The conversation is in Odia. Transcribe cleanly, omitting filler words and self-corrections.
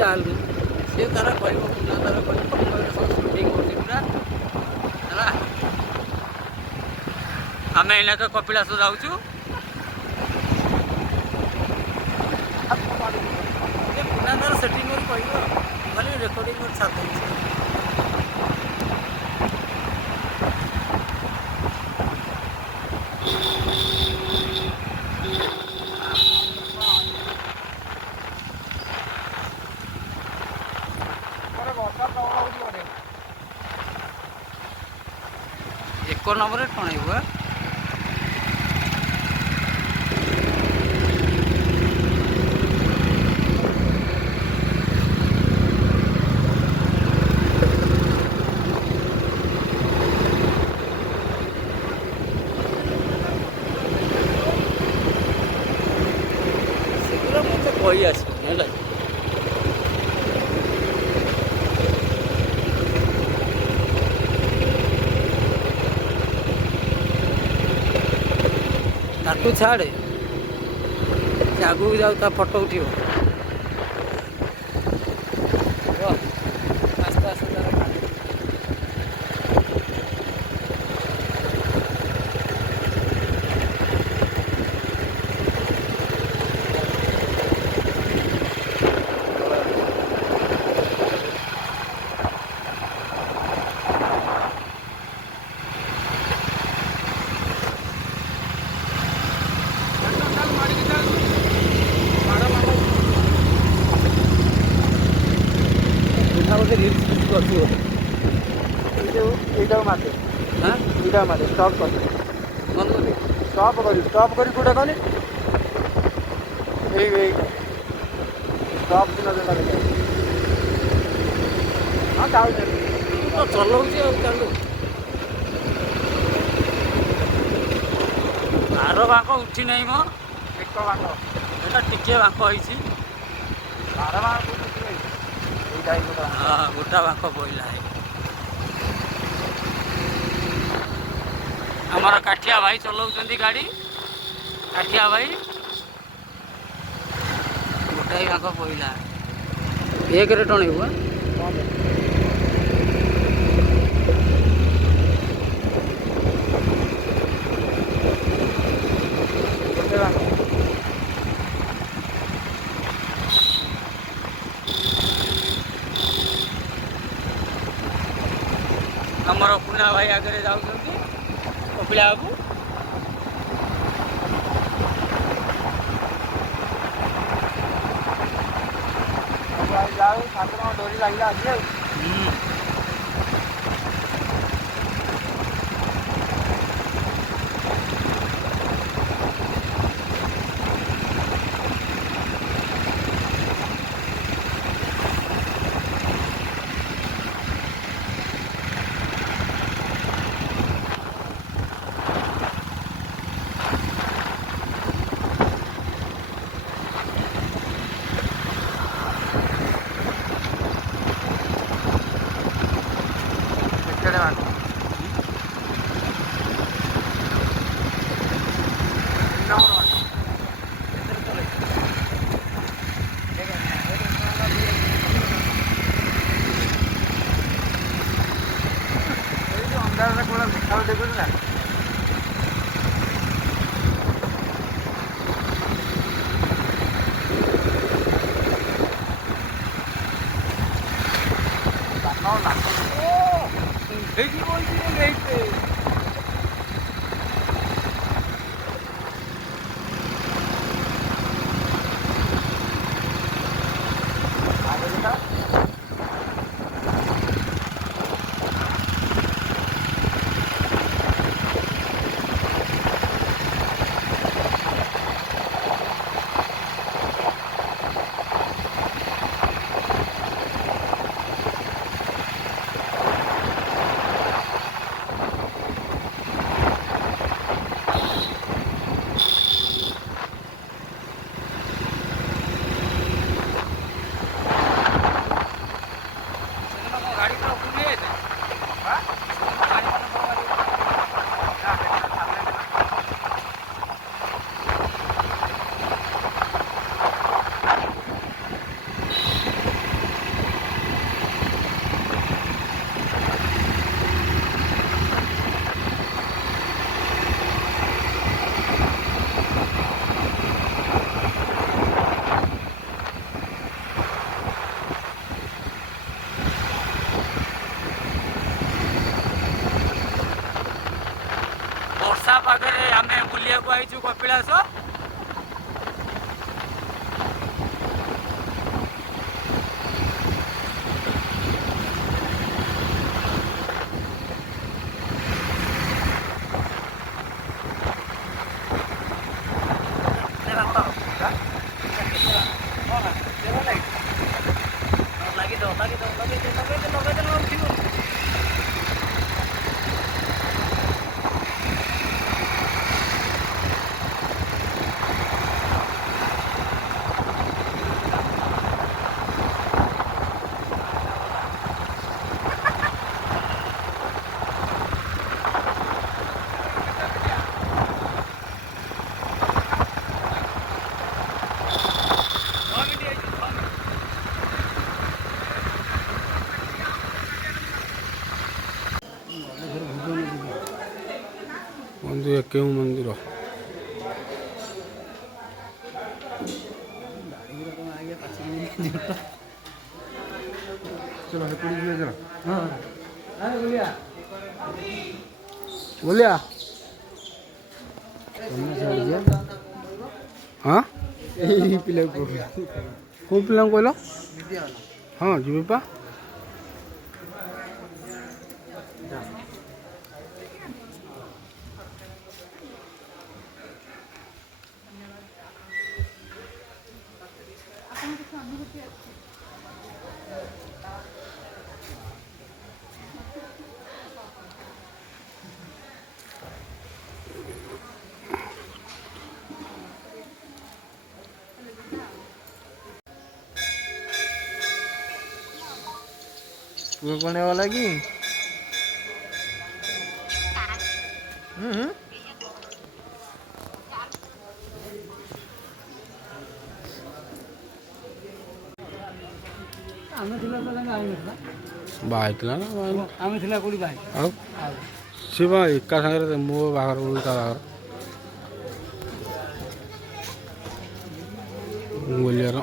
ଚାଲୁ ସିଏ ତାର କହିବ ପୁରା ତାର କହିବ ସବୁ ସୁଟିଂ କରୁଛି ପୁରା ହେଲା। ଆମେ ଏଇନାକେ କପିଳାସ ଯାଉଛୁ। ପୁରା ତାର ସେଟିଂ କରି କହିବ ଖାଲି ରେକର୍ଡ଼ିଂ କରି ଛାଡ଼ି ଦେଉଛି। ଏକ ନମ୍ବରରେ ଟଣେଇବୁ। ଶୀଘ୍ର ମୋତେ କହି ଆସିବନି ହେଲା। ତାକୁ ଛାଡ଼େ ସେ ଆଗକୁ ଯାଉ ତା ଫଟୋ ଉଠିବ। ଆସ୍ତେ ଆସ୍ତେ ତାର बोधे रिल्स करछु এইটাও মারবে हाँ এইটাও মারবে স্টপ কর बंद कर दे স্টপ করি কোটা কলি এই স্টপ দিন দেଲା ଦେଖ ହଁ ଯାଉଛି तो चलाଉଛି ଆଉ ଚାଲୁ। ଆର ବାଙ୍କ ଉଠି ନାହିଁ ମ ଏକ ବାଟ ଏଟା ଟିକେ ବାଙ୍କ ହେଇଛି। ବାର ମାସ এইটা এইটা ହଁ ଗୋଟା ବାଙ୍କ ପଇଲା। ଆମର କାଠିଆ ଭାଇ ଚଲାଉଛନ୍ତି ଗାଡ଼ି। କାଠିଆ ଭାଇ ଗୋଟାଏ ବାଙ୍କ ପଇଲା। ଏକରେ ଟଣେଇବୁ। ଗୋଟେ ବାଟ ଆମର ପୁନା ଭାଇ ଆଗରେ ଯାଉଛନ୍ତି କପିଳା ବାବୁ। ଯାଉ ଠାକୁରଙ୍କ ଡୋରି ଲାଗିଲା ଆଜି ଆଉ କେଡ଼େ ବାଟ ଅନ୍ଧାରରେ କୋଉଟା ଦେଖାଉ ଦେଖୁଛୁ ନା କପିଳାସ ମନ୍ଦିର କେଉଁ ମନ୍ଦିର? बोलिया हाँ पिला को पिला कहल हाँ जी पा तू कोने वाला की ବାହାହେଇଥିଲା ନା ଆମେ ଥିଲା କୋଉଠି ଭାଇ ଆଉ ସେ ବା ଏକା ସାଙ୍ଗରେ ମୋ ବାହାଘର ବେଳକୁ ତା ବାହାଘର ବୋଲିଆର